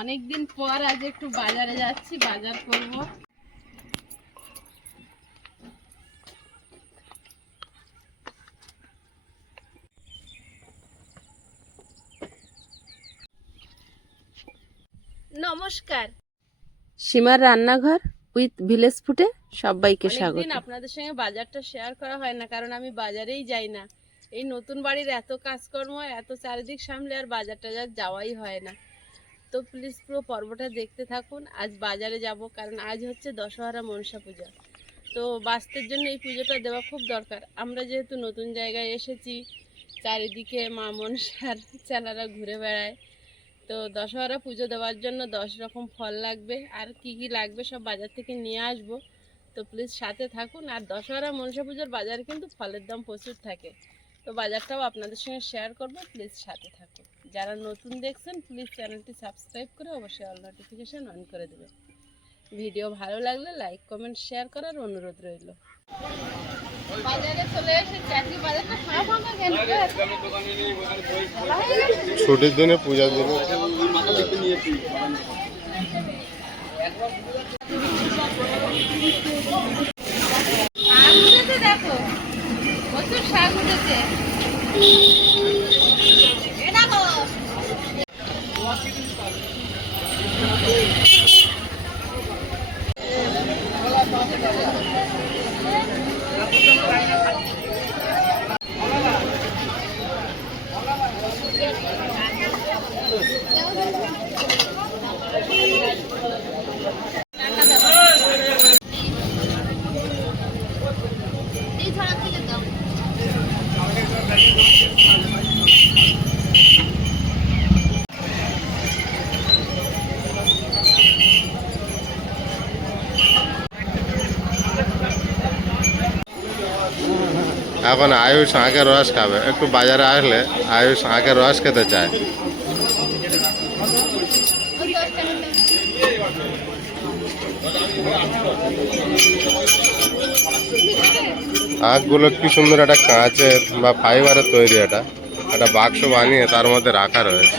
অনেকদিন পর আজ একটু বাজারে যাচ্ছি বাজার করব। নমস্কার। সীমার রান্নাঘর উইথ ভিলেজ ফুটে সবাইকে স্বাগত। আপনাদের সঙ্গে বাজারটা শেয়ার করা হয় না কারণ আমি বাজারেই যাই না। এই নতুন বাড়ির এত কাজকর্ম এত চারিদিক সামলে আর বাজার টাজার যাওয়াই হয় না। তো প্লিজ পুরো পর্বটা দেখতে থাকুন। আজ বাজারে যাব, কারণ আজ হচ্ছে দশহরা মনসা পূজা। তো বাস্তের জন্য এই পুজোটা দেওয়া খুব দরকার। আমরা যেহেতু নতুন জায়গায় এসেছি, চারিদিকে মা মনসার চেলারা ঘুরে বেড়ায়, তো দশহরা পুজো দেওয়ার জন্য দশ রকম ফল লাগবে। আর কি কি লাগবে সব বাজার থেকে নিয়ে আসব। তো প্লিজ সাথে থাকুন। আর দশহরা মনসা পুজোর বাজারে কিন্তু ফলের দাম প্রচুর থাকে। তো বাজারটাও আপনাদের সঙ্গে শেয়ার করব। প্লিজ সাথে থাকুন। যারা নতুন দেখছেন প্লিজ চ্যানেলটি সাবস্ক্রাইব করে অবশ্যই অল নোটিফিকেশান অন করে দেবেন। ভিডিও ভালো লাগলে লাইক কমেন্ট শেয়ার করার অনুরোধ রইল। ছুটির দিনে পূজার দিনে দেখো প্রচুর শাক উঠেছে। Thank you. এখন আয়ুষ আঁকের রস খাবে। একটু বাজারে আসলে আয়ুষ আঁকের রস খেতে চায়। আঁকগুলো কি সুন্দর একটা কাঁচের বা ফাইবারের তৈরি এটা। একটা বাক্স বানিয়ে তার মধ্যে রাখা রয়েছে।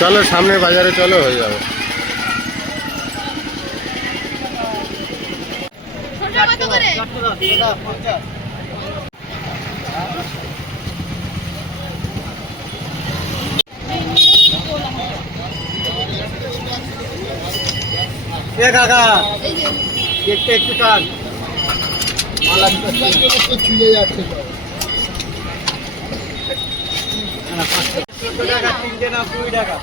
চলো সামনে বাজারে চলো হয়ে যাবে। এ কাকা। একটু একটু টান। ছুঁয়ে যাচ্ছে চোদ্দ টাকা তিনটে না কুড়ি টাকা।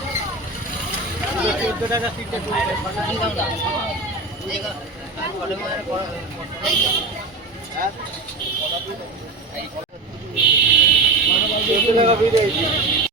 চোদ্দ টাকা তিনটে কুড়ি টাকা। চোদ্দ টাকা বিদায় টাকা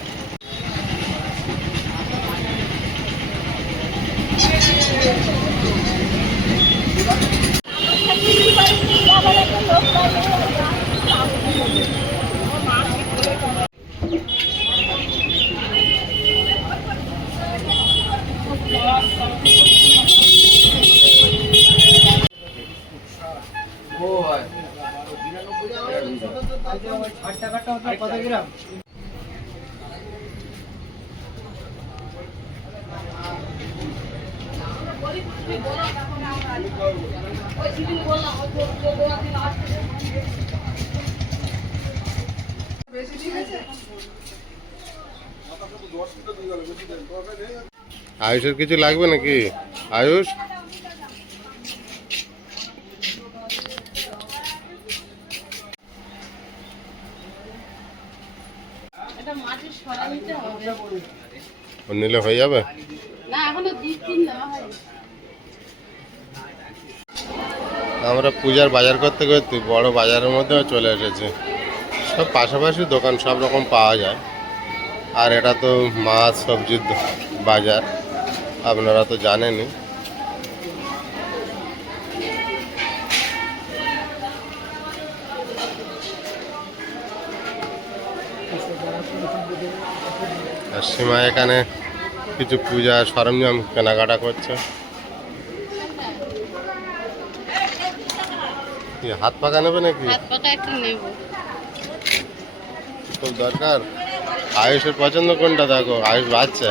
আয়ুষের কিছু লাগবে নাকি? আয়ুষ? নিলে হয়ে যাবে? না এখনও দুই তিন দেওয়া হয় আমরা পূজার বাজার করতে করতে বড় বাজারের মধ্যেও চলে এসেছে। সব পাশাপাশি দোকান সব রকম পাওয়া যায়। আর এটা তো মাছ সবজির বাজার, আপনারা তো জানেনই। আর সীমা এখানে কিছু পূজা সরঞ্জাম কেনাকাটা করছে। কি হাত পাকা নেবে নাকি? হাত পাকা একটু নেব। খুব দরকার? আয়ুষের পছন্দ কোনটা দেখো? আয়ুষ বাচ্চা।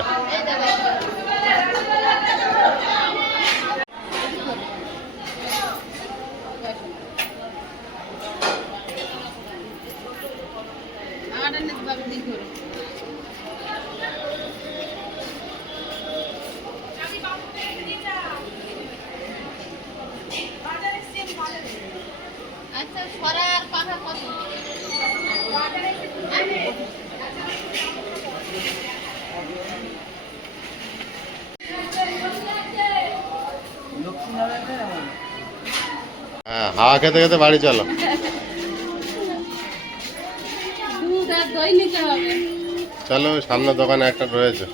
হাওয়া খেতে খেতে বাড়ি চলো। চলো সামনে দোকানে একটা রয়েছে।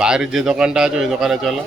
বাইরের যে দোকানটা আছে ওই দোকানে চলো।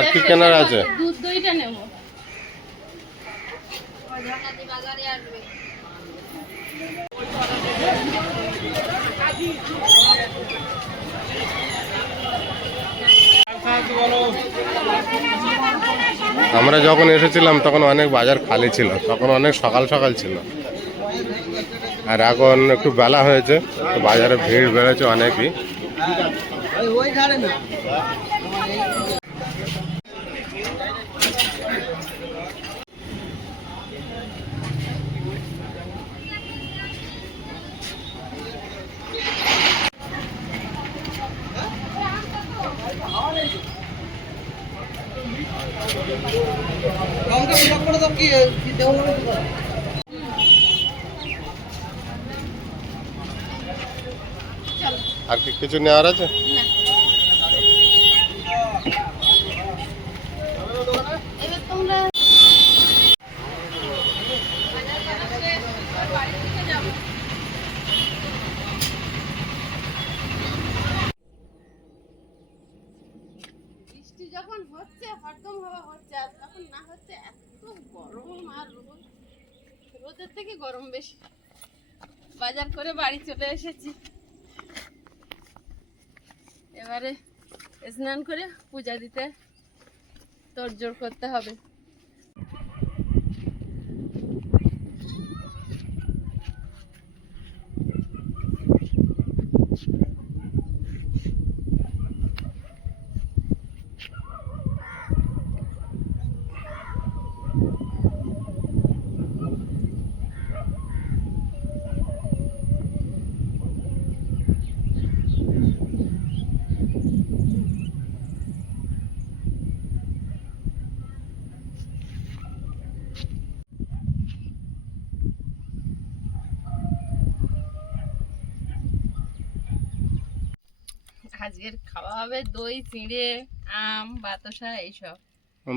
আর কি কেনার আছে? দুধ দইটা নেব। আমরা যখন এসেছিলাম তখন অনেক বাজার খালি ছিল তখন অনেক সকাল সকাল ছিল। আর এখন একটু বেলা হয়েছে বাজারে ভিড় বেড়েছে অনেকই। আর কি কিছু নেওয়ার আছে এবার তোমরা বৃষ্টি যখন হচ্ছে হরদম হওয়া হচ্ছে আর তখন না হচ্ছে এত গরম আর রোদ রোদের থেকে গরম বেশি। বাজার করে বাড়ি চলে এসেছি। এবারে স্নান করে পূজা দিতে তোড়জোড় করতে হবে। আজকের খাওয়া হবে দই চিঁড়ে আম বাতাসা এইসব।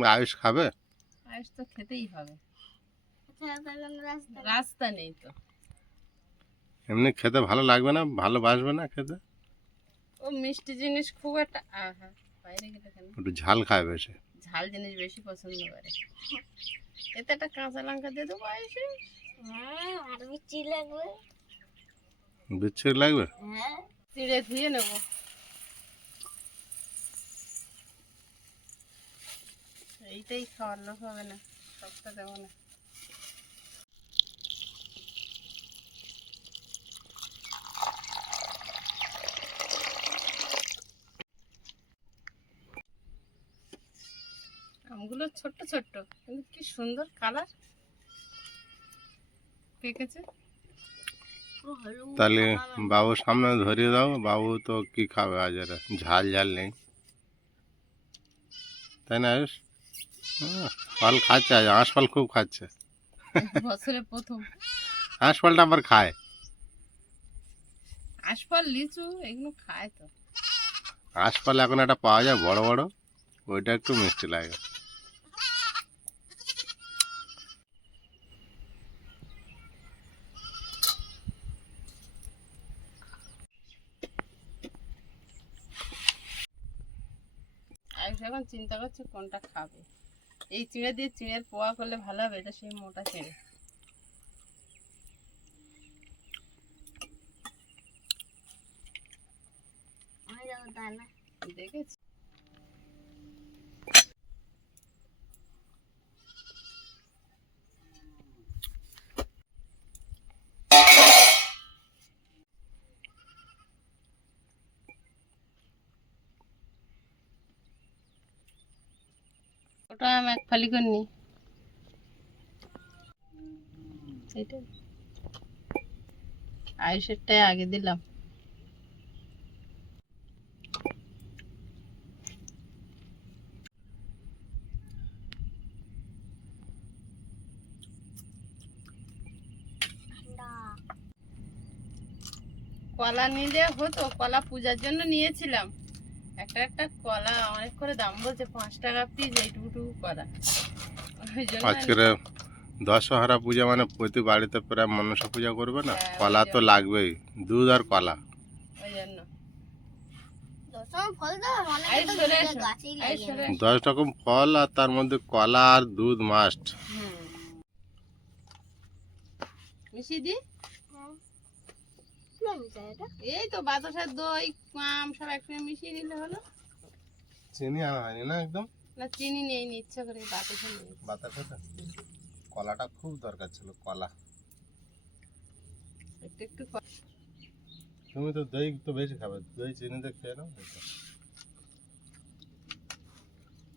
আয়ুষ খাবে? আজ তো খেতেই হবে। রাস্তা নেই তো। এমনি খেতে ভালো লাগবে না? ভালোবাসবে না খেতে? ও মিষ্টি জিনিস খুব একটা আহা বাইরে গেলে কেন? একটু ঝাল খায় বেশি। ঝাল জিনিস বেশি পছন্দ করে। এতে একটা কাঁচা লঙ্কা দিয়ে দেবো আয়ুষে? বিচ্ছিরি লাগবে? হ্যাঁ। চিড়ে ধুয়ে নেব। এইটাই খাওয়ার লোক হবে না, সবটা দেবো না। আমগুলো ছোট্ট ছোট্ট, কিন্তু কি সুন্দর কালার পেকেছে তাহলে বাবু সামনে ধরিয়ে দাও, বাবু তো কি খাবে আজ ঝাল ঝাল নেই। তাই না আয়ুষ? ফল খাচ্ছে আজ আঁশ ফল খুব খাচ্ছে। বছরে প্রথম। আঁশ ফলটা আবার খায়। আশফল লিচু এগুলো খায় তো। আঁশ ফল এখন একটা পাওয়া যায় বড় বড় ওইটা একটু মিষ্টি লাগে। এখন চিন্তা করছে কোনটা খাবে। এই চিঁড়ে দিয়ে চিঁড়ের পোয়া করলে ভালো হবে এটা সেই মোটা চিঁড়ে। দেখেছি? আমি এক ফালি করে নি। এইটা আয়ুষেরটাই আগে দিলাম। কলা নিলে হতো কলা পূজার জন্য নিয়েছিলাম। একটা একটা কলা অনেক করে দাম বলছে পাঁচ টাকা পিস এইটুকু কলা। আজকের দশহরা পূজা মানে প্রতি বাড়িতে প্রায় মনসা পূজা করবে না? হ্যাঁ, কলা তো লাগবেই দুধ আর কলা। দশ রকম ফল আর তার মধ্যে কলা আর দুধ মাস্ট। মিশিয়ে দি? কীভাবে মিশায় এটা? এই তো বাতাসার দই আম সব একসঙ্গে মিশিয়ে নিলে হলো। চিনি আনা হয়নি না একদম? না চিনি নেই ইচ্ছা করে বাতাসা নেই বাতাসাতে কলাটা খুব দরকার ছিল কলা। একটু একটু তুমি তো দই তো বেশি খাবে দই চিনি তো খেয়ে নাও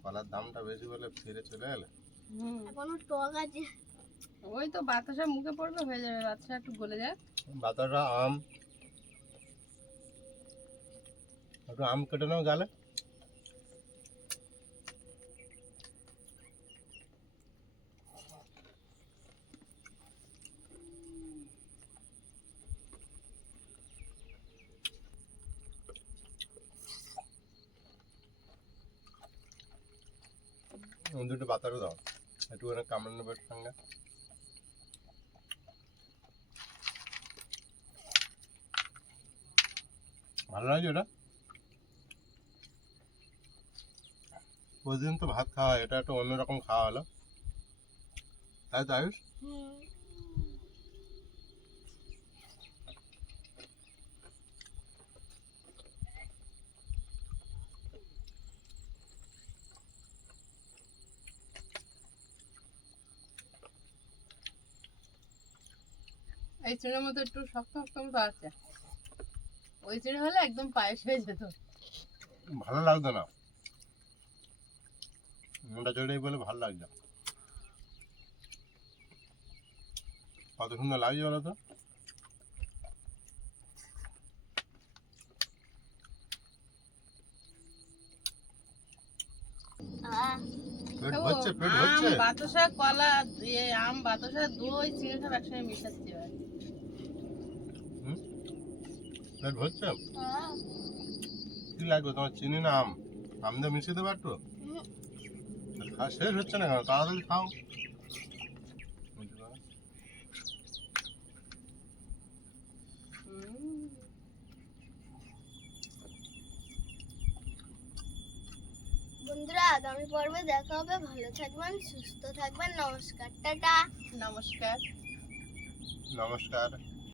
কলার দামটা বেশি বলে ফিরে চলে গেলে হুম। এখনও টক আছে। ওই তো বাতাসা মুখে পড়বে, হয়ে যাবে। বাতাসা একটু গলে যাক বাতাসা, আম। একটু আম কেটে নাও গালে। দুটো বাতাসও দাও। একটু কামড় নেবে সঙ্গে। ভালো লাগছে ওটা। প্রতিদিন তো ভাত খাওয়া এটা একটা অন্যরকম খাওয়া হলো। তাই তো আয়ুষ? এই চিড়ের মধ্যে একটু শক্ত শক্ত মতো আছে। ওই চিড়ে হলে একদম পায়েস হয়ে যেত। ভালো লাগতো না। মোটা চড়েই বলে ভালো লাগছে কত সুন্দর লাগছে বলো তো? বাতাসা কলা ইয়ে, আম বাতাসা দই চিড়ে সব একসঙ্গে মিশাচ্ছি এবার? পেট ভরছে কি লাগবে তোমার চিনি না আম? আম দিয়ে মিশিয়ে দেবো একটু? হুম। খা- শেষ হচ্ছে না কেন? তাড়াতাড়ি খাও। বন্ধুরা আগামী পর্বে দেখা হবে। ভালো থাকবেন সুস্থ থাকবেন। নমস্কার টাটা। নমস্কার। নমস্কার।